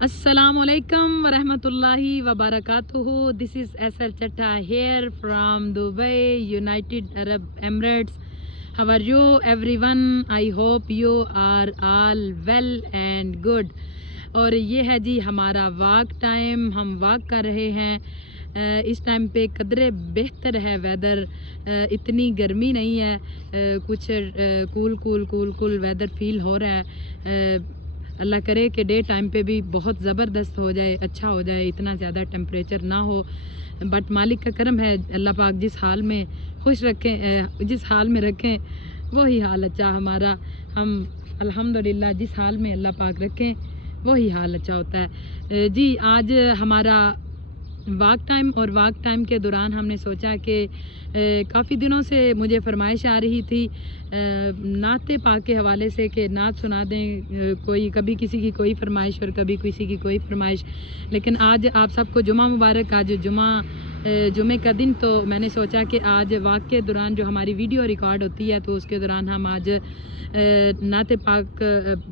Assalamualaikum warahmatullahi wabarakatuh. This is SL Chatta here from Dubai, United Arab Emirates. How are you everyone? I hope you are all well and good. और ये है जी हमारा walk time, हम walk कर रहे हैं। इस time पे कदरे बेहतर है वेदर, इतनी गर्मी नहीं है, कुछ cool cool cool cool weather feel हो रहा है। अल्लाह करे कि डे टाइम पे भी बहुत ज़बरदस्त हो जाए, अच्छा हो जाए, इतना ज़्यादा टेम्परेचर ना हो। बट मालिक का करम है, अल्लाह पाक जिस हाल में खुश रखें, जिस हाल में रखें वही हाल अच्छा हमारा। हम अल्हम्दुलिल्लाह जिस हाल में अल्लाह पाक रखें वही हाल अच्छा होता है। जी आज हमारा वॉक टाइम, और वॉक टाइम के दौरान हमने सोचा कि काफ़ी दिनों से मुझे फरमाइश आ रही थी नाते पाक के हवाले से कि नात सुना दें, कोई कभी किसी की कोई फरमाइश और कभी किसी की कोई फरमाइश। लेकिन आज आप सबको जुमा मुबारक। आज जुमे का दिन, तो मैंने सोचा कि आज वॉक के दौरान जो हमारी वीडियो रिकॉर्ड होती है तो उसके दौरान हम आज नाते पाक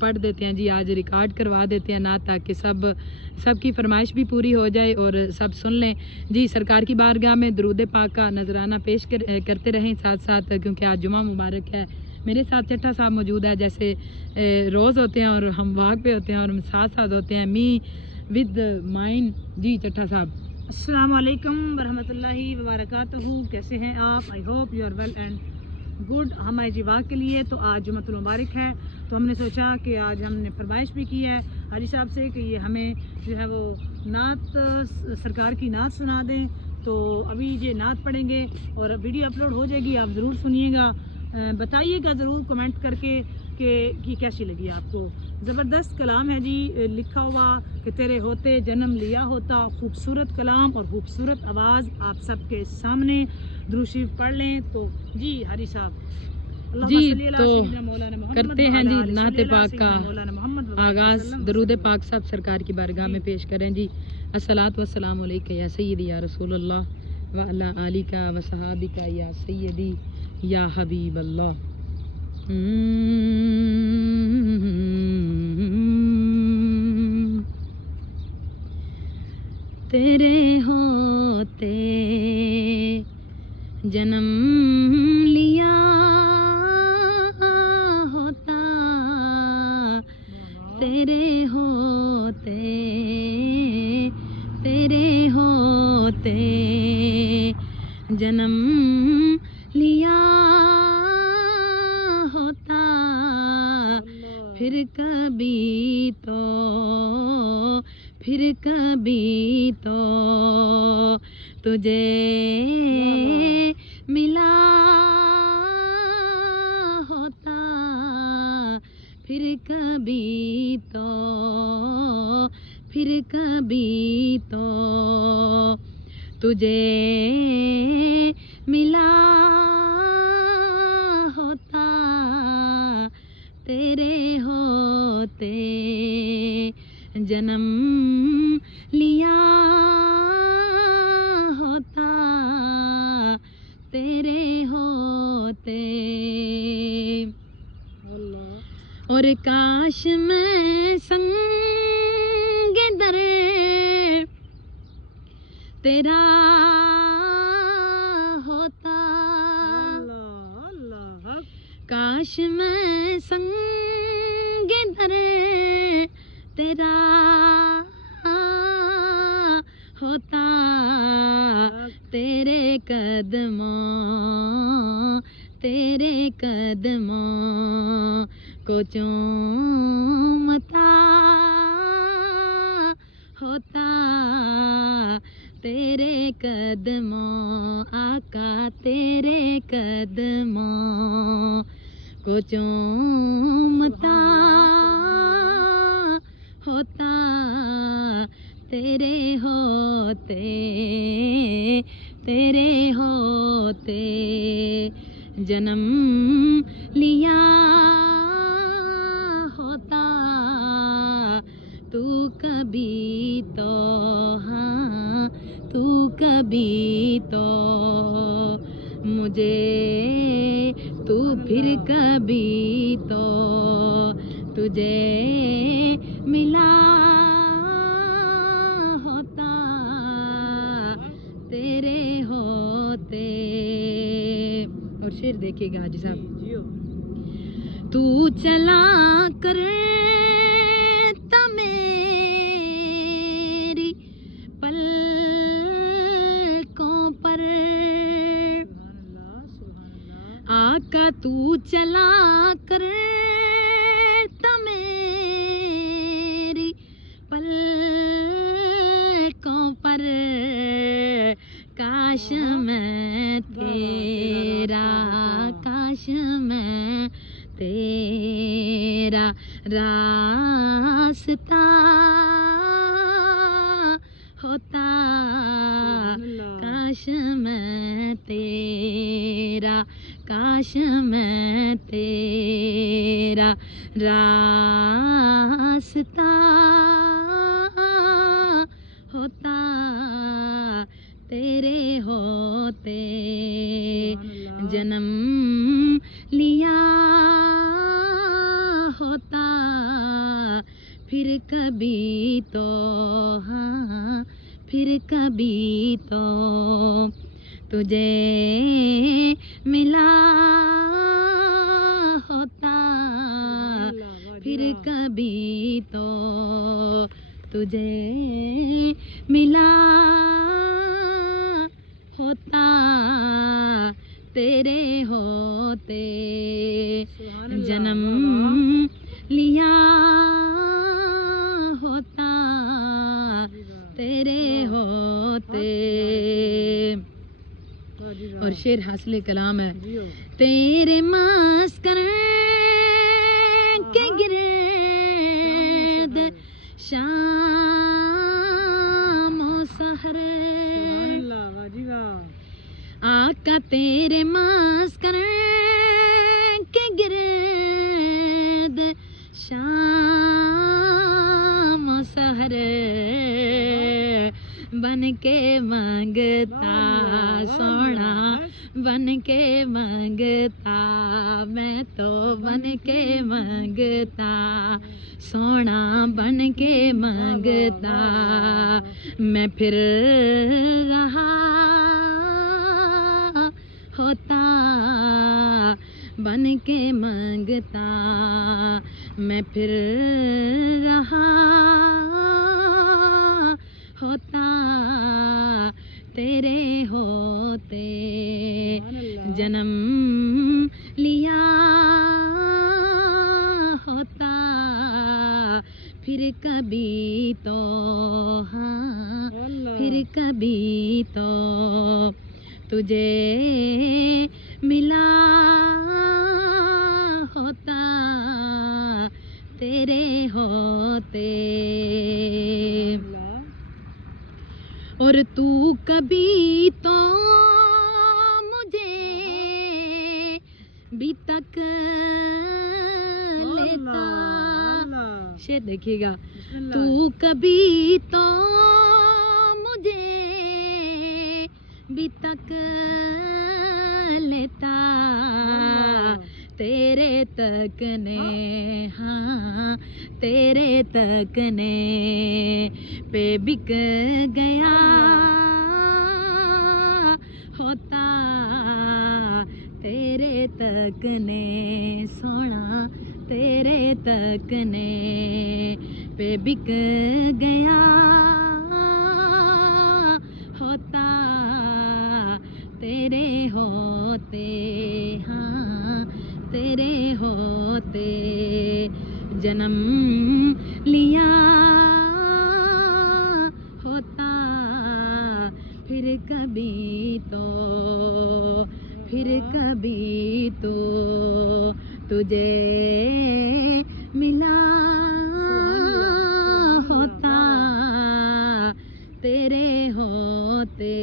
पढ़ देते हैं जी, आज रिकॉर्ड करवा देते हैं नात, ताकि सबकी फरमाइश भी पूरी हो जाए और सब सुन लें जी। सरकार की बारगाह में दरूद पाक का नजराना पेश करते रहें साथ साथ, क्योंकि आज जुमा मुबारक है। मेरे साथ चट्टा साहब मौजूद है, जैसे रोज़ होते हैं और हम वॉक पे होते हैं और हम साथ साथ होते हैं, मी विद माइन जी। चट्टा साहब अस्सलाम वालेकुम वरहमतुल्लाहि वबरकातुहू। कैसे हैं आप? I hope you are well and good. हमारे जीवा के लिए तो आज जुम्मतुल मुबारक है, तो हमने सोचा कि आज हमने फरमाइश भी की है हाजी साहब से कि ये हमें जो है वो नात, सरकार की नात सुना दें। तो अभी ये नात पढ़ेंगे और वीडियो अपलोड हो जाएगी, आप ज़रूर सुनिएगा, बताइएगा ज़रूर कमेंट करके कि कैसी लगी आपको। ज़बरदस्त कलाम है जी, लिखा हुआ कि तेरे होते जन्म लिया होता। खूबसूरत कलाम और खूबसूरत आवाज़ आप सबके सामने। दुरूद शरीफ पढ़ लें तो जी हारी साहब जी। तो करते हैं जी नाते पाक का आगाज़। दरूद पाक साहब सरकार की बारगाह में पेश करें जी। अस्सलातु वस्सलामु अलैका या सय्यदी या रसूल अल्लाह व अला आलिका व सहाबिका या सय्यदी या हबीब अल्लाह। तेरे होते जन्म लिया होता, तेरे होते जन्म लिया होता, फिर कभी तो तुझे मिला होता, फिर कभी तो तुझे मिला होता, तेरे होते जन्म लिया होता, तेरे होते। और काश मैं संगे दरे तेरा होता, काश मैं संगे दरे तेरा होता, तेरे कदमों को चूमता होता, तेरे कदमों आका, तेरे कदमों को चूमता होता, तेरे होते जन्म लिया होता, तू कभी तो, हाँ तू कभी तो मुझे, तू फिर कभी तो तुझे मिला देखिएगा हाजी साहब। जियो तू चला कर मेरी पलकों पर आका, तू चला कर मेरी पलकों पर, काश मैं तेरा, काश मैं तेरा रास्ता होता, काश मैं तेरा, काश मैं तेरा रास्ता होता, तेरे होते जन्म लिया होता, फिर कभी तो, हाँ फिर कभी तो तुझे मिला होता, फिर कभी तो तुझे मिला होता, तेरे होते जन्म लिया होता, तेरे होते। और शेर हासिल कलाम है, तेरे मस्कर के गिर्द शाम सहर, आका तेरे मस्कर के गिर्द शाम सहर, बन के मांगता सोना, बन के मांगता मैं तो, बन के मांगता सोना, बन के मांगता मैं फिर रहा होता, बन के मांगता मैं फिर रहा होता, तेरे होते जन्म लिया होता, फिर कभी तो, हाँ फिर कभी तो तुझे मिला होता, तेरे होते। और तू कभी तो मुझे भी तक लेता, शेर देखिएगा, तू कभी तो मुझे भी तक लेता, तेरे तक ने, हाँ तेरे तक ने पे बिक गया होता, तेरे तक ने सोना, तेरे तक ने पे बिक गया होता, तेरे होते, हाँ तेरे होते जन्म लिया होता, फिर कभी तो, फिर कभी तो तुझे मिला होता, तेरे होते।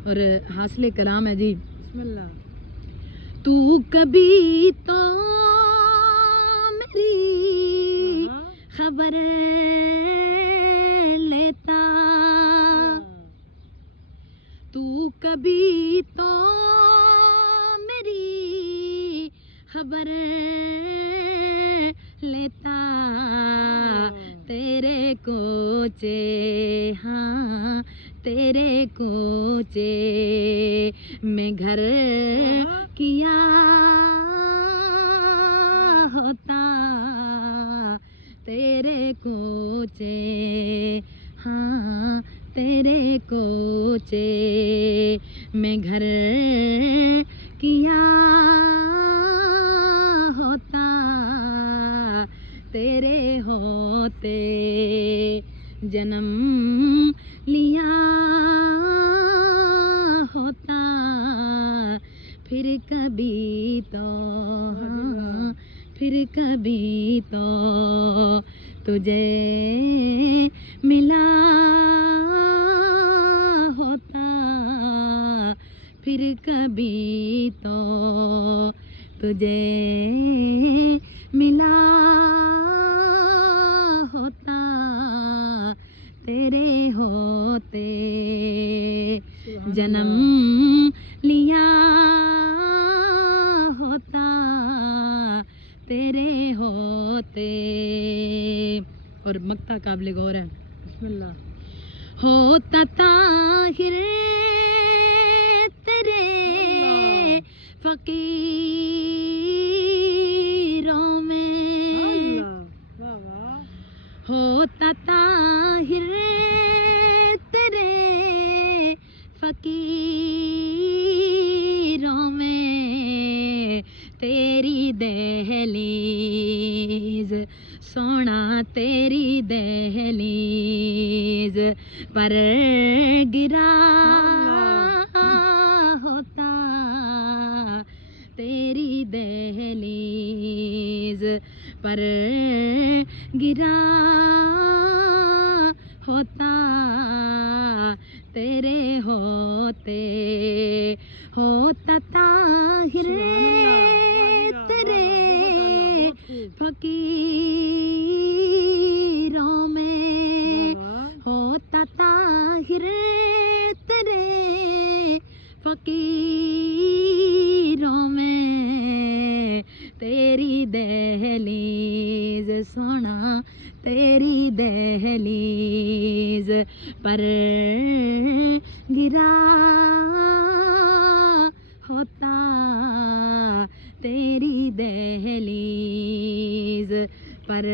और हासिल कलाम है जी, तू कभी तो मेरी खबर लेता, तू कभी तो मेरी खबर लेता, तेरे कोचे, हाँ तेरे कोचे में कोचे, हाँ तेरे कोचे में घर किया होता, तेरे होते जन्म लिया होता, फिर कभी तो, हाँ फिर कभी तो तुझे मिला होता, फिर कभी तो तुझे मिला होता, तेरे होते जन्म लिया होता, तेरे होते। और मक्ता काबिल गौर है। बिस्मिल्लाह। होता ताहिर तेरे फकीरों में, वाह वाह। होता ताहिर तेरे फकीरों में, तेरी दहलीज सोना, तेरी दहलीज पर गिरा होता, तेरी दहलीज पर गिरा होता, तेरे होते। होता ताहिर तेरे फकीरों में, होता ताहिर तेरे फकीरों में, तेरी दहलीज सोना, तेरी दहलीज पर गिरा होता, तेरी दहलीज पर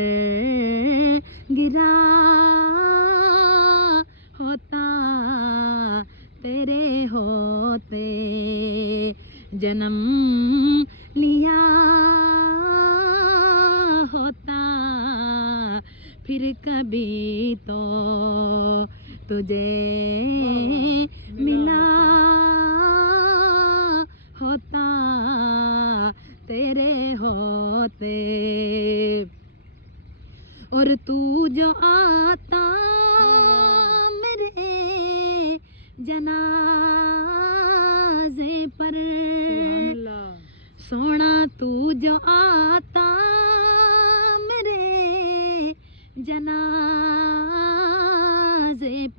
गिरा होता, तेरे होते जन्म लिया होता, फिर कभी तो तुझे मिला होता, तेरे होते। और तू जो आता मेरे जनाजे पर, सोना तू जो आता मेरे जनाजे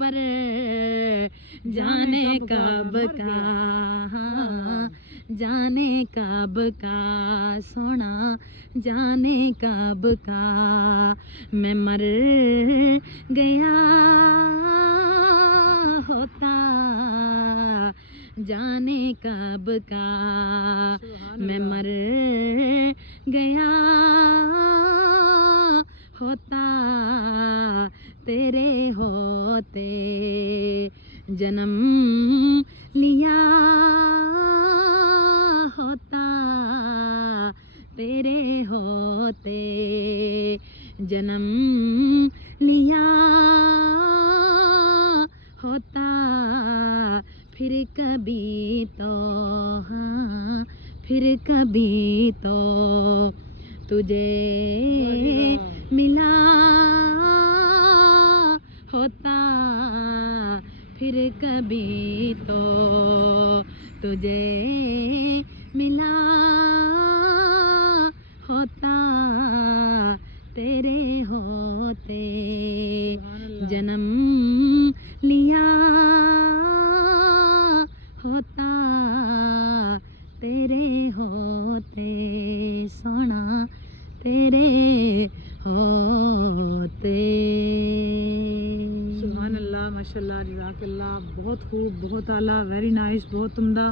पर, जाने कब का, जाने कब का सोना, जाने कब का मैं मर गया होता, जाने कब का मैं मर गया होता, तेरे होते जन्म लिया होता, तेरे होते जन्म लिया होता, फिर कभी तो, हाँ फिर कभी तो तुझे मिला होता, फिर कभी तो तुझे मिला होता, तेरे होते जन्म लिया होता, तेरे होते सोना, तेरे होते। सुभान अल्लाह, माशाल्लाह, जज़ाकल्लाह। बहुत खूब, बहुत आला, वेरी नाइस, बहुत उम्दा।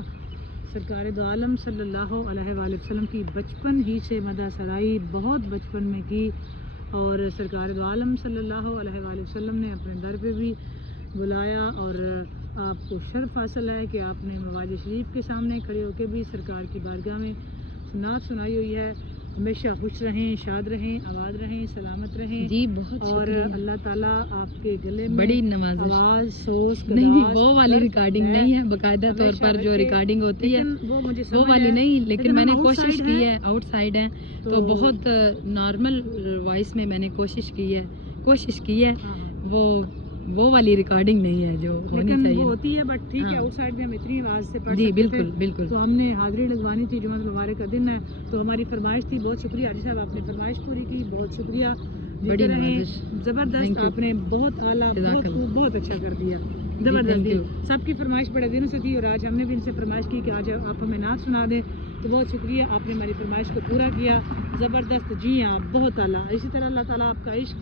सरकार दो आलम सल्लल्लाहु अलैहि वसल्लम की बचपन ही से मदा सराई बहुत बचपन में की, और सरकार दो आलम सल्लल्लाहु अलैहि वसल्लम ने अपने दर पे भी बुलाया और आपको शर्फ हासिल है कि आपने मवाज शरीफ के सामने खड़े होकर भी सरकार की बारगाह में नात सुनाई हुई है। हमेशा खुश रहें, शाद रहें, आबाद रहें, सलामत रहें जी, बहुत और शुक्रिया। अल्लाह ताला आपके गले में बड़ी नवाज़िश। आवाज़, सोच, नहीं कदास, वो वाली दर्द रिकॉर्डिंग नहीं है, बाकायदा तौर हमेशा पर जो रखे। रिकॉर्डिंग होती है लेकिन वो मुझे वो समझ वाली है, नहीं, लेकिन हम मैंने outside कोशिश की हैं, है, आउटसाइड है तो तो बहुत नॉर्मल वॉइस में मैंने कोशिश की है हाँ। वो वाली रिकॉर्डिंग नहीं है जो होनी लेकिन चाहिए। वो होती है, बट ठीक है, हाँ। आउटसाइड में हम इतनी आवाज़ से पढ़ जी सकते बिल्कुल थे। बिल्कुल। तो हमने हाजिरी लगवानी थी, जुम्मत मुबारक का दिन है, तो हमारी फरमाइश थी। बहुत शुक्रिया हाजी साहब, आपने फरमाइश पूरी की, बहुत शुक्रिया। बड़ी जीते रहें, नवाज़िश। ज़बरदस्त, Thank you. आपने बहुत आला, बहुत जज़ाकल्लाह। खूब, बहुत अच्छा कर दिया, thank ज़बरदस्त। you. सबकी फरमाइश बड़े दिनों से थी और आज हमने भी इनसे फरमाइश की कि आज आप हमें नात सुना दें, तो बहुत शुक्रिया, आपने हमारी फरमाइश को पूरा किया। ज़बरदस्त, जी हाँ, बहुत आला। इसी तरह अल्लाह ताला आपका इश्क,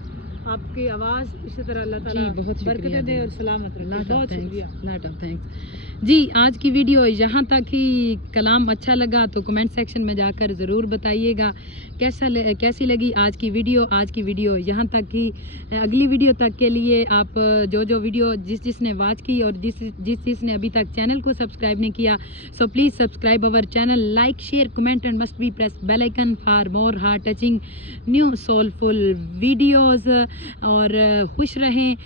आपकी आवाज़, इसी तरह अल्लाह ताला जी, बहुत शुक्रिया बरकतें दे जी। और सलामत रखे। बहुत शुक्रिया। लॉट ऑफ थैंक्स जी। आज की वीडियो यहाँ तक ही। कलाम अच्छा लगा तो कमेंट सेक्शन में जाकर ज़रूर बताइएगा कैसी लगी आज की वीडियो यहाँ तक ही। अगली वीडियो तक के लिए आप जो वीडियो जिसने वॉच की और जिसने अभी तक चैनल को सब्सक्राइब नहीं किया, so please subscribe our channel, like, share, comment and must be press bell icon for more heart touching new soulful videos. और खुश रहें,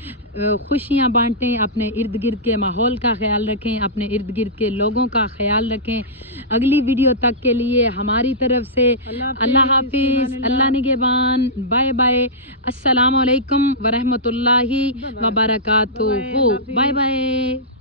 खुशियाँ बांटें, अपने इर्द गिर्द के माहौल का ख्याल रखें, अपने इर्द गिर्द के लोगों का ख्याल रखें। अगली वीडियो तक के लिए हमारी तरफ से अल्लाह हाफिज़, अल्लाह निगहबान, बाय बाय, अस्सलामु अलैकुम व रहमतुल्लाहि व बरकातुहू, बाय बाय।